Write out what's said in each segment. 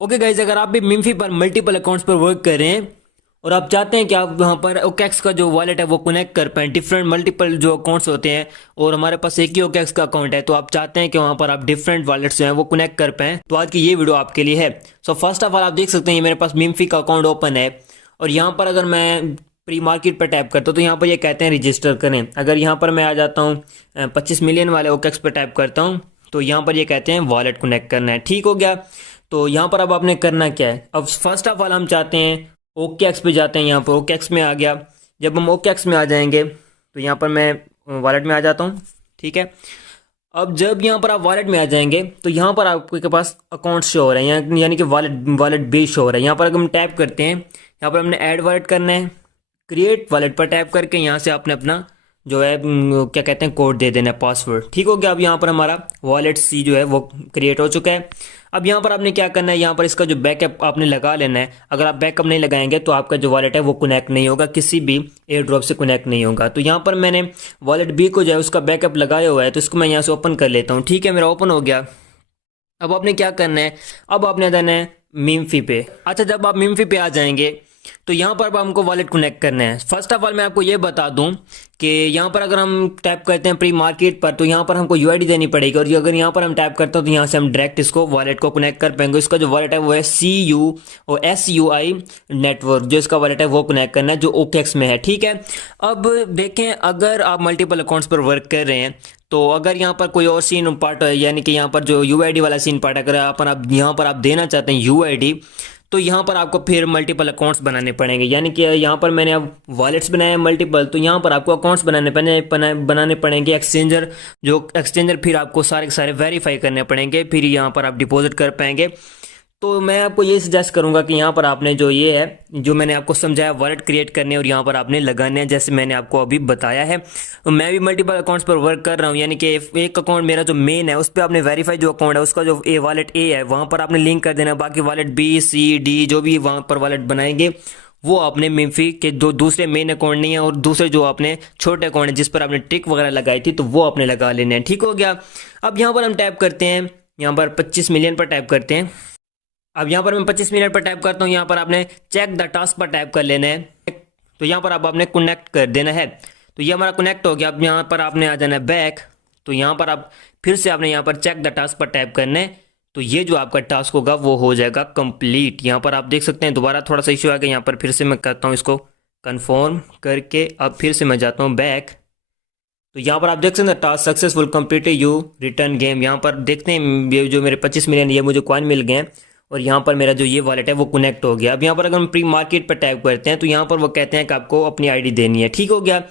Okay guys, अगर आप भी मिम्फी पर मल्टीपल अकाउंट्स पर वर्क कर रहे हैं और आप चाहते हैं कि आप वहाँ पर ओकेक्स का जो वॉलेट है वो कनेक्ट कर पाएँ डिफरेंट मल्टीपल जो अकाउंट्स होते हैं, और हमारे पास एक ही ओकेक्स का अकाउंट है, तो आप चाहते हैं कि वहाँ पर आप डिफरेंट वॉलेट्स जो हैं वो कनेक्ट कर पाएँ, तो आज की ये वीडियो आपके लिए है। सो फर्स्ट ऑफ ऑल आप देख सकते हैं मेरे पास मिम्फी का अकाउंट ओपन है, और यहाँ पर अगर मैं प्री मार्केट पर टैप करता हूँ तो यहाँ पर ये कहते हैं रजिस्टर करें। अगर यहाँ पर मैं आ जाता हूँ 25 मिलियन वाले ओकेक्स पर टैप करता हूँ तो यहाँ पर ये कहते हैं वॉलेट कनेक्ट करना है। ठीक हो गया। तो यहाँ पर अब आपने करना क्या है, अब फर्स्ट ऑफ ऑल हम चाहते हैं ओकेएक्स पे जाते हैं। यहाँ पर ओकेएक्स में आ गया। जब हम ओकेएक्स में आ जाएंगे तो यहाँ पर मैं वॉलेट में आ जाता हूँ। ठीक है। अब जब यहाँ पर आप वॉलेट में आ जाएंगे तो यहाँ पर आपके पास अकाउंट शो हो रहे हैं, यानी कि वॉलेट वॉलेट बेस शो हो रहा है। यहाँ पर अगर हम टैप करते हैं, यहाँ पर हमने ऐड वॉलेट करना है। क्रिएट वॉलेट पर टैप करके यहाँ से आपने अपना जो है क्या कहते हैं कोड दे देना है, पासवर्ड। ठीक हो गया। अब यहाँ पर हमारा वॉलेट सी जो है वो क्रिएट हो चुका है। अब यहाँ पर आपने क्या करना है, यहाँ पर इसका जो बैकअप आपने लगा लेना है। अगर आप बैकअप नहीं लगाएंगे तो आपका जो वॉलेट है वो कनेक्ट नहीं होगा, किसी भी एयर ड्रॉप से कनेक्ट नहीं होगा। तो यहाँ पर मैंने वॉलेट बी को जो है उसका बैकअप लगाया हुआ है, तो इसको मैं यहाँ से ओपन कर लेता हूँ। ठीक है, मेरा ओपन हो गया। अब आपने क्या करना है, अब आपने जाना है मिम्फी पे। अच्छा, जब आप मिम्फी पे आ जाएंगे तो यहाँ पर अब हमको वॉलेट कनेक्ट करना है। फर्स्ट ऑफ ऑल मैं आपको ये बता दूं कि यहाँ पर अगर हम टैप करते हैं प्री मार्केट पर तो यहाँ पर हमको यूआईडी देनी पड़ेगी, और अगर यहाँ पर हम टैप करते हैं तो यहाँ से हम डायरेक्ट इसको वॉलेट को कनेक्ट कर पाएंगे। इसका जो वॉलेट है वो है SUI नेटवर्क, जो इसका वॉलेट है वो कनेक्ट करना है जो ओकेक्स में है। ठीक है। अब देखें, अगर आप मल्टीपल अकाउंट्स पर वर्क कर रहे हैं तो अगर यहाँ पर कोई और सीन पार्ट है, यानी कि यहाँ पर जो यूआईडी वाला सीन पार्ट, अगर आप यहाँ पर आप देना चाहते हैं यूआईडी, तो यहाँ पर आपको फिर मल्टीपल अकाउंट्स बनाने पड़ेंगे। यानी कि यहाँ पर मैंने अब वॉलेट्स बनाए हैं मल्टीपल, तो यहाँ पर आपको अकाउंट्स बनाने पड़ेंगे एक्सचेंजर, जो एक्सचेंजर फिर आपको सारे के सारे वेरीफाई करने पड़ेंगे, फिर यहाँ पर आप डिपॉजिट कर पाएंगे। तो मैं आपको ये सजेस्ट करूंगा कि यहाँ पर आपने जो ये है, जो मैंने आपको समझाया, वॉलेट क्रिएट करने और यहाँ पर आपने लगाने हैं, जैसे मैंने आपको अभी बताया है। तो मैं भी मल्टीपल अकाउंट्स पर वर्क कर रहा हूँ, यानी कि एक अकाउंट मेरा जो मेन है उस पर आपने वेरीफाई जो अकाउंट है उसका जो वॉलेट ए है वहाँ पर आपने लिंक कर देना। बाकी वॉलेट बी सी डी जो भी वहाँ पर वॉलेट बनाएंगे वो आपने मिम्फी के जो दूसरे मेन अकाउंट नहीं है और दूसरे जो आपने छोटे अकाउंट है जिस पर आपने ट्रिक वगैरह लगाई थी, तो वो आपने लगा लेने हैं। ठीक हो गया। अब यहाँ पर हम टैप करते हैं, यहाँ पर 25 मिलियन पर टैप करते हैं। अब यहाँ पर मैं 25 मिनट पर टाइप करता हूँ, यहाँ पर आपने चेक द टास्क पर टाइप कर लेना है। तो यहाँ पर अब आपने कनेक्ट कर देना है। तो ये हमारा कनेक्ट हो गया। अब यहाँ पर आपने आ जाना है बैक। तो यहाँ पर आप फिर से आपने यहाँ पर चेक द टास्क पर टाइप करना है। तो ये जो आपका टास्क होगा वो हो जाएगा कंप्लीट। यहाँ पर आप देख सकते हैं दोबारा थोड़ा सा इशू आ गया। यहाँ पर फिर से मैं करता हूँ इसको कन्फर्म करके, अब फिर से मैं जाता हूँ बैक। तो यहाँ पर आप देख सकते हैं task successful completed, you return game. यहाँ पर देखते हैं ये जो मेरे 25 मिलियन ये मुझे कॉइन मिल गए हैं, और यहाँ पर मेरा जो ये वॉलेट है वो कनेक्ट हो गया। अब यहाँ पर अगर हम प्री मार्केट पर टाइप करते हैं तो यहाँ पर वो कहते हैं कि आपको अपनी आईडी देनी है। ठीक हो गया।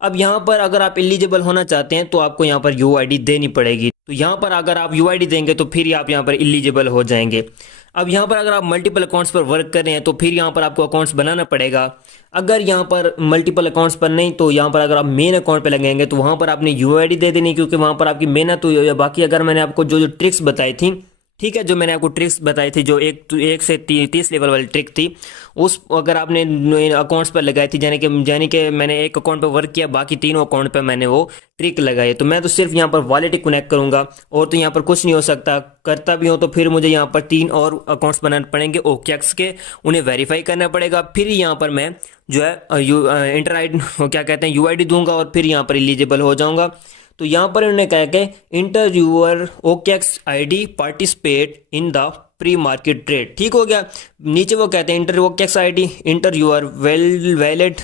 अब यहाँ पर अगर आप एलिजिबल होना चाहते हैं तो आपको यहाँ पर यूआईडी देनी पड़ेगी। तो यहाँ पर अगर आप यूआईडी देंगे तो फिर आप यहाँ पर एलिजिबल हो जाएंगे। अब यहाँ पर अगर आप मल्टीपल अकाउंट्स पर वर्क कर रहे हैं तो फिर यहाँ पर आपको अकाउंट्स बनाना पड़ेगा। अगर यहाँ पर मल्टीपल अकाउंट्स पर नहीं, तो यहाँ पर अगर आप मेन अकाउंट पे लगाएंगे तो वहाँ पर आपने यूआईडी दे देनी, क्योंकि वहाँ पर आपकी मेहनत हुई है। बाकी अगर मैंने आपको जो जो ट्रिक्स बताई थी, ठीक है, जो मैंने आपको ट्रिक्स बताई थी, जो एक से 30 लेवल वाली ट्रिक थी, उस अगर आपने अकाउंट्स पर लगाई थी, यानी कि मैंने एक अकाउंट पर वर्क किया, बाकी तीनों अकाउंट पर मैंने वो ट्रिक लगाई। तो मैं तो सिर्फ यहाँ पर वॉलेट ही कनेक्ट करूंगा और तो यहाँ पर कुछ नहीं हो सकता। करता भी हो तो फिर मुझे यहाँ पर 3 और अकाउंट्स बनाने पड़ेंगे ओकेएक्स के, उन्हें वेरीफाई करना पड़ेगा। फिर यहाँ पर मैं जो है इंटर क्या कहते हैं यूआईडी दूंगा और फिर यहाँ पर एलिजिबल हो जाऊंगा। तो यहाँ पर उन्होंने कहा कि enter your OKX ID participate in the pre market trade. ठीक हो गया। नीचे वो कहते हैं enter OKX ID, enter your valid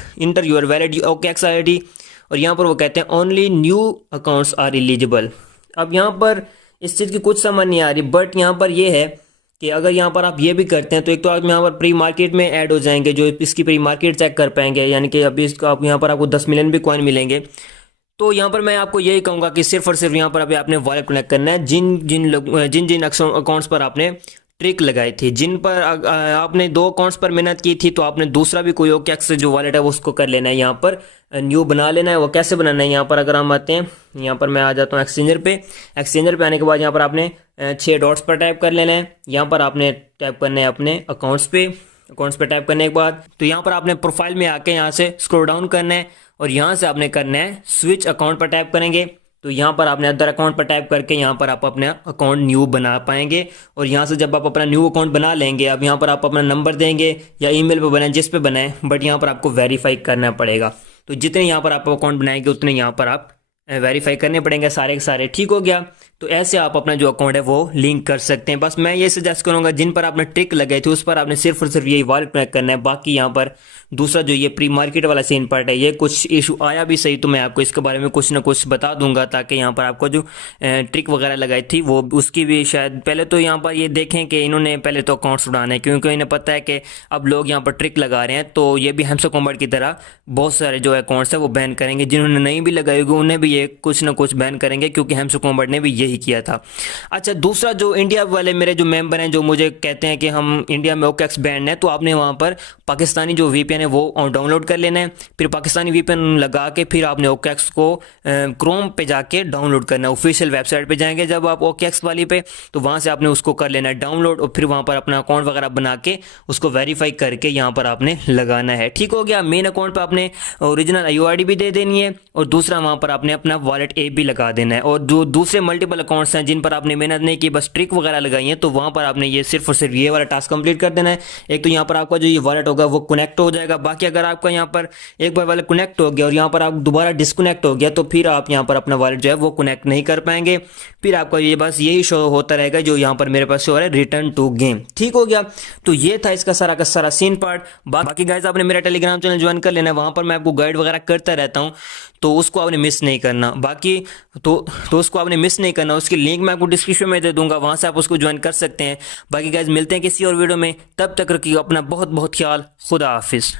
OKX ID, और यहाँ पर वो कहते हैं only new accounts are eligible. अब यहाँ पर इस चीज़ की कुछ समझ नहीं आ रही, बट यहाँ पर ये है कि अगर यहाँ पर आप ये भी करते हैं तो एक तो आप यहाँ पर प्री मार्केट में ऐड हो जाएंगे, जो इसकी प्री मार्केट चेक कर पाएंगे, यानी कि अभी इसका आप यहाँ पर आपको 10 मिलियन भी कॉइन मिलेंगे। तो यहाँ पर मैं आपको यही कहूँगा कि सिर्फ और सिर्फ यहाँ पर अभी आपने वॉलेट कनेक्ट करना है जिन अकाउंट्स पर आपने ट्रिक लगाई थी, जिन पर आपने 2 अकाउंट्स पर मेहनत की थी, तो आपने दूसरा भी कोई ओकेएक्स जो वॉलेट है वो उसको कर लेना है, यहाँ पर न्यू बना लेना है। वो कैसे बनाना है, यहाँ पर अगर हम आते हैं, यहाँ पर मैं आ जाता हूँ एक्सचेंजर पे। एक्सचेंजर पे आने के बाद यहाँ पर आपने 6 डॉट्स पर टाइप कर लेना है। यहाँ पर आपने टाइप करना है अपने अकाउंट्स पे टाइप करने के बाद तो यहाँ पर आपने प्रोफाइल में आके यहाँ से स्क्रॉल डाउन करना है और यहाँ से आपने करना है स्विच अकाउंट पर टाइप करेंगे। तो यहाँ पर आपने अदर अकाउंट पर टाइप करके यहाँ पर आप अपना अकाउंट न्यू बना पाएंगे। और यहाँ से जब आप अपना न्यू अकाउंट बना लेंगे, अब यहाँ पर आप अपना नंबर देंगे या ईमेल पे बनाए, जिस पे बनाए, बट यहाँ पर आपको वेरीफाई करना पड़ेगा। तो जितने यहाँ पर आप अकाउंट बनाएंगे उतने यहाँ पर आप वेरीफाई करने पड़ेंगे सारे के सारे। ठीक हो गया। तो ऐसे आप अपना जो अकाउंट है वो लिंक कर सकते हैं। बस मैं ये सजेस्ट करूंगा, जिन पर आपने ट्रिक लगाई थी उस पर आपने सिर्फ और सिर्फ यही वॉलेट कनेक्ट करना है। बाकी यहाँ पर दूसरा जो ये प्री मार्केट वाला सीन पार्ट है, ये कुछ इशू आया भी सही तो मैं आपको इसके बारे में कुछ ना कुछ बता दूंगा, ताकि यहाँ पर आपको जो ट्रिक वगैरह लगाई थी वो उसकी भी शायद पहले तो यहाँ पर ये देखें कि इन्होंने पहले तो अकाउंट्स उड़ाने हैं, क्योंकि इन्हें पता है कि अब लोग यहाँ पर ट्रिक लगा रहे हैं। तो ये भी हेमसा कॉम्बैट की तरह बहुत सारे जो अकाउंट्स है वो बैन करेंगे। जिन्होंने नहीं भी लगाई होगी उन्हें भी ये कुछ ना कुछ बैन करेंगे, क्योंकि हेमसा कॉम्बैट ने भी यही किया था। अच्छा, दूसरा जो इंडिया वाले मेरे जो मेंबर हैं जो मुझे कहते हैं कि हम इंडिया में OKX बैंड है, तो आपने वहाँ पर पाकिस्तानी जो VPN है वो डाउनलोड कर लेना है। फिर पाकिस्तानी VPN लगा के फिर आपने OKX को क्रोम पे जाके डाउनलोड करना है। ऑफिशियल वेबसाइट पे जाएंगे जब आप OKX वाली पे, तो वहाँ से आपने उसको कर लेना है डाउनलोड, और फिर वहाँ पर अपना अकाउंट वगैरह बना के उसको वेरीफाई करके यहाँ पर आपने लगाना है। ठीक हो गया। मेन अकाउंट पर आपने ओरिजिनल IOID भी दे देनी है, और दूसरा वहाँ पर आपने अपना वॉलेट ऐप भी लगा देना है। और जो दूसरे मल्टीपल अकाउंट्स हैं जिन पर आपने मेहनत नहीं की, बस ट्रिक वगैरह लगाई है, तो वहाँ पर आपने ये सिर्फ और सिर्फ ये वाला टास्क कंप्लीट कर देना है। एक तो यहाँ पर आपका जो ये वॉलेट होगा वो कनेक्ट हो जाएगा। बाकी अगर आपका यहाँ पर एक बार वाला कनेक्ट हो गया और यहाँ पर आप दोबारा डिस्कनेक्ट हो गया, तो फिर आप यहाँ पर अपना वॉलेट जो है वो कनेक्ट नहीं कर पाएंगे। फिर आपका ये बस यही शो होता रहेगा जो यहाँ पर मेरे पास शो हो रहा है, रिटर्न टू गेम। ठीक हो गया। तो ये था इसका सारा का सारा सीन पार्ट। बाकी गाइस आपने मेरा टेलीग्राम चैनल ज्वाइन कर लेना है, वहाँ पर मैं आपको गाइड वगैरह करता रहता हूँ, तो उसको आपने मिस नहीं करना। बाकी तो उसको आपने मिस नहीं करना, उसकी लिंक मैं आपको डिस्क्रिप्शन में दे दूंगा, वहाँ से आप उसको ज्वाइन कर सकते हैं। बाकी गाइस मिलते हैं किसी और वीडियो में, तब तक रखिए अपना बहुत बहुत ख्याल। खुदा हाफिज़।